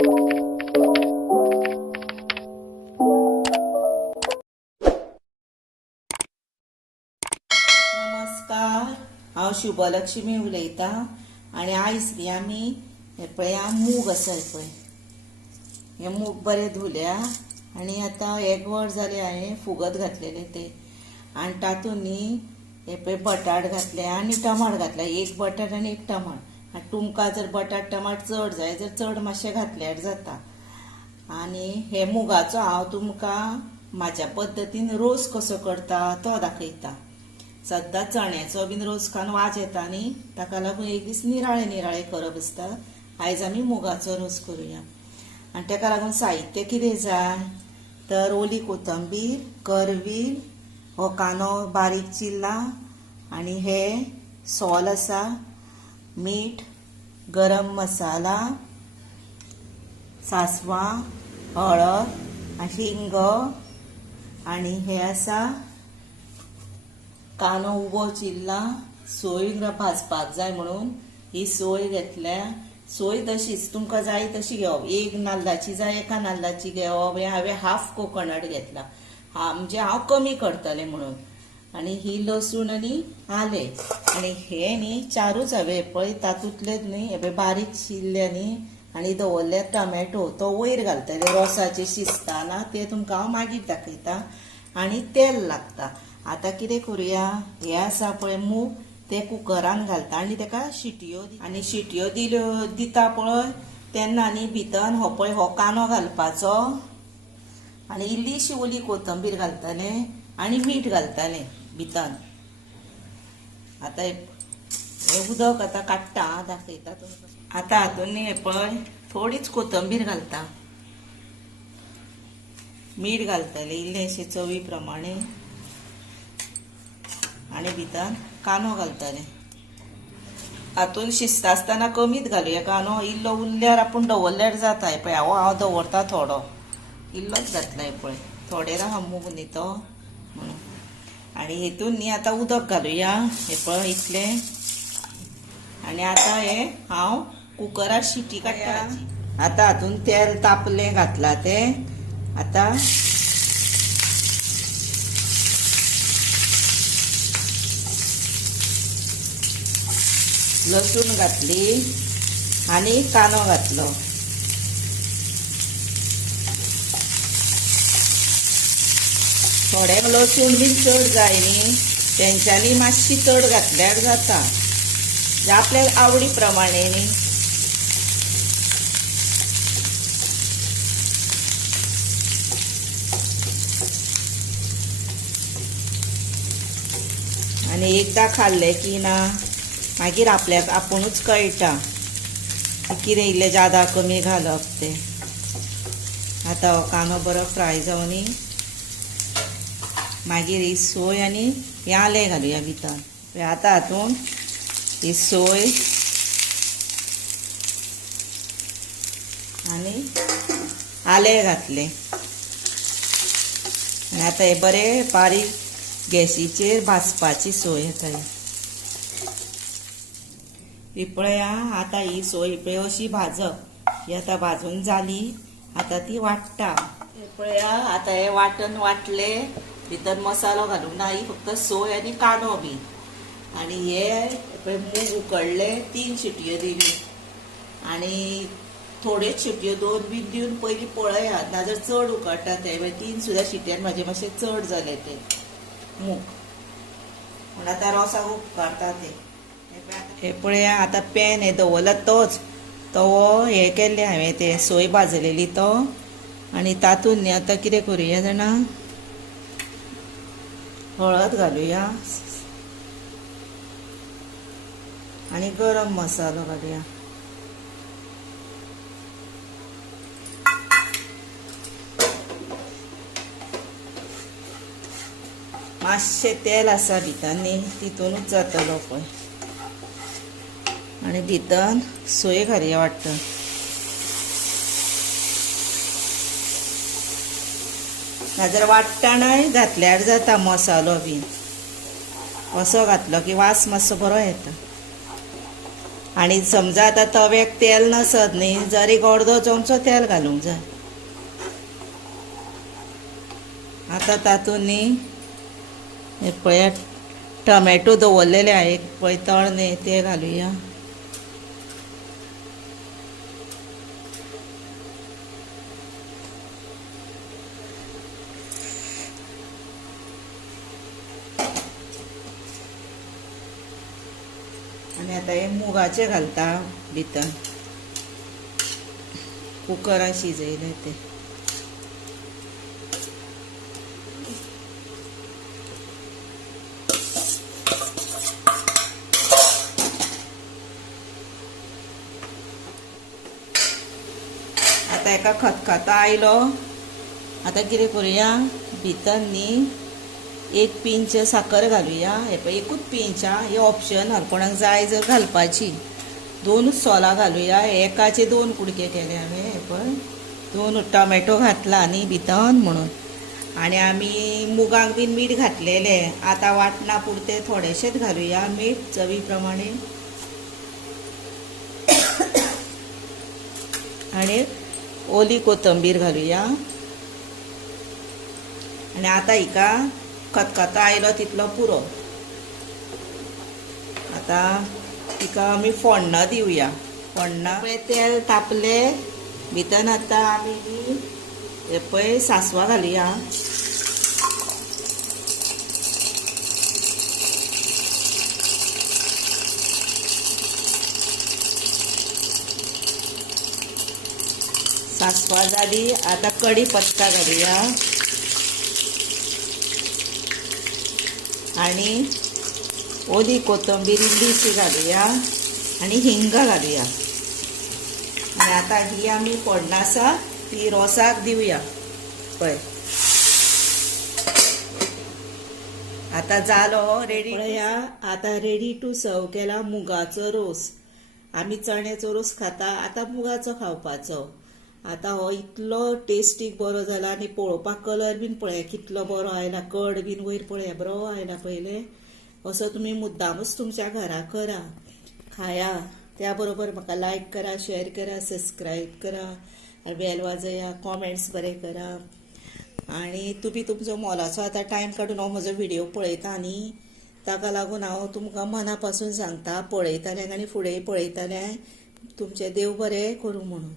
नमस्कार, हांव शुभलक्ष्मी उलयतां आनी आयज न्ही आमी हे पळय मूग आसा पळय हे मूग बरे धुल्या आनी आतां एक वर जालें हांवें फुगत घातलेले ते आनी तातूंत न्ही हे पळय बटाट घातले आनी टमाट घातले, एक बटाट आनी एक टमाट। आनी तुमकां जर बटाट टमाट चड जाय जर चड मातशें घातल्यार जाता। आनी हे मुगाचो हांव तुमकां म्हाज्या पद्दतीन रोस कसो करता तो दाखयता। सद्दां चण्याचो बीन रोस खावन वाज येता न्ही, ताका लागून एक दीस निराळें निराळें करप आसता। आयज आमी मुगाचो रोस करुया आनी ताका लागून साहित्य कितें जाय तर ओली कोथंबीर, करवील, हो कांदो बारीक चिरला आनी हे सोल आसा, मीठ, गरम मसाला, सासवां, हळद, हिंग आनी हे आसा कांदो उबो चिरला, सोय भाजपाक जाय म्हणून ही सोय घेतल्या। सोय तशीच तुमकां जाय तशी घेवप, एक नाल्लाची जाय एका नाल्लाची घेवप। हांवें हाफ कोकोनट घेतला म्हणजे हांव कमी करतलें म्हणून। आनी ही लसूण आनी आलें आनी हे न्ही चारूच हांवें पळय तातूंतलेच न्ही हे पळय बारीक चिरले न्ही आनी दवरले टमॅटो तो वयर घालतले रोसाचे शिजताना, ते तुमकां हांव मागीर दाखयता। आनी तेल लागता। आतां कितें करुया, हे आसा पळय मूग ते कुकरान घालता आनी ताका शिटयो आनी शिटयो दिता पळय तेन्ना न्ही भितर हो पळय हो कांदो घालपाचो आनी इल्लीशी ओली कोथंबीर घालतले आनी मीठ घालतले भितर। आतां हे उदक आतां काडटा दाखयता तुमकां। आतां हातून न्ही हे पळय थोडीच कोथंबीर घालता, मीठ घालतले इल्लेशे चवी प्रमाणे आनी भितर कांदो घालतले। हातून शिजता आसतना कमीच घालुया कांदो, इल्लो उरल्यार आपूण दवरल्यार जाता। पळय हांव दवरता थोडो, इल्लोच घातलाय पळय, थोडे राहा मूग न्ही तो म्हणून। आनी हेतून न्ही आतां उदक घालुया हे पळय इतले आनी आतां हे हांव कुकरार शिटी काडटा। आतां हातून तेल तापलें घातला ते आतां लसूण घातली आनी कांदो घातलो। थोडे लसूण बीन चड जाय न्ही तेंच्यांनी मातशी चड घातल्यार जाता, आपल्या आवडी प्रमाणे न्ही। आनी एकदां खाल्ले की ना मागीर आपल्याक आपुणूच कळटा कितें इल्लें जादा कमी घालप ते। आतां हो कांदो बरो फ्राय जावनी मागीर ही सोय आनी हें आलें घालुया भितर। आतां हातून ही सोय आनी आलें घातलें आनी आतां हे बरें बारीक गॅसीचेर भाजपाची सोय येता। ही पळय आतां ही सोय पळय अशी भाजप, ही आतां भाजून जाली आतां ती वाडटा। पळय आतां हे वाटण वाटले, भितर मसालो घालूंक ना, ही फक्त सोय आनी कांदो बी आनी हे पळय मूग उकडले 3 शिटयो दिली आनी थोड्योच शिटयो 2 बी दिवन पयलीं पळयात, नाजाल्यार चड उकडटा ते 3 सुद्दां शिट्यान म्हाजे मातशें चड जाले ते मूग म्हण आतां रोसाक उपकारता ते। हे पळय आतां पॅन हे दवरला तोच तवो हे केल्ले हांवें ते सोय भाजलेली तो आनी तातूंत न्ही आतां कितें करुया जाणा, हळद घालुया आनी गरम मसालो घालुया। मातशें तेल आसा भितर न्ही तितूनच जातलो पळय आनी भितर सोय घालुया वाटतं। नाजाल्यार वाट्टाणाय घातल्यार जाता मसालो बी, असो घातलो की वास मातसो बरो येता। आणि समजा आता तव्याक तेल नसत न्ही जर एक अर्दो चमचो तेल घालूंक जाय. आता तातूंत न्ही हे पळया टमॅटो दवरलेले हांवें एक पळय तळणे ते घालुया. आणि आता हे मुगाचे घालता भितर कुकरान शिजयले ते. आता एका खतखतो आयलो. आता कितें करुया भितर न्ही एक पिंच साखर घालुया. हे पळय एकूच पिंच हे ऑप्शनल कोणाक जाय जर घालपाची. 2 सोलां घालुया. एकाचे 2 कुडके केले हांवें. हे पळय 2 टमॅटो घातला न्ही भितर म्हणून. आणि आमी मुगांक बीन मीठ घातलेले. आता वाटणा पुरते थोडेशेच घालुया मीठ चवी प्रमाणे. आणि ओली कोथंबीर घालुया. आणि आता हिका खतखतो आयलो तितलो पुरो. आता तिका आमी फोण्ण दिवया. फोण्ण तेल तापले भितर. आता आमी हे पळय सासवां घालुया. सासवां जाली. आता कढीपत्ता घालुया. आणि ओली कोथंबीर इल्लीशी घालुया. आणि हिंग घालुया. आणि आता ही आमी फोडणं आसा ती रोसाक दिवया. पळय आता जालो रेडी. पळया आता रेडी टू सर्व केला मुगाचो रोस. आमी चण्याचो रोस खाता. आता मुगाचो खावपाचो. आता हो इतलो टेस्टीक बरो जाला. आणि पळोवपाक कलर बीन पळया कितलो बरो आयला. कड बीन वयर पळया बरो आयला पयले. असो तुमी मुद्दामूच तुमच्या घरा करा खाया. त्या बरोबर म्हाका लायक करा, शेअर करा, सबस्क्राईब करा, बेल वाजया, कॉमेंट्स बरे करा. आणि तुमी तुमचो मोलाचो आता टायम काडून हो म्हजो व्हिडिओ पळयता न्ही ताका लागून हांव तुमकां मना पासून सांगता पळयतल्यांक आनी फुडेंय पळयतल्यांक तुमचें देव बरें करूं म्हणून.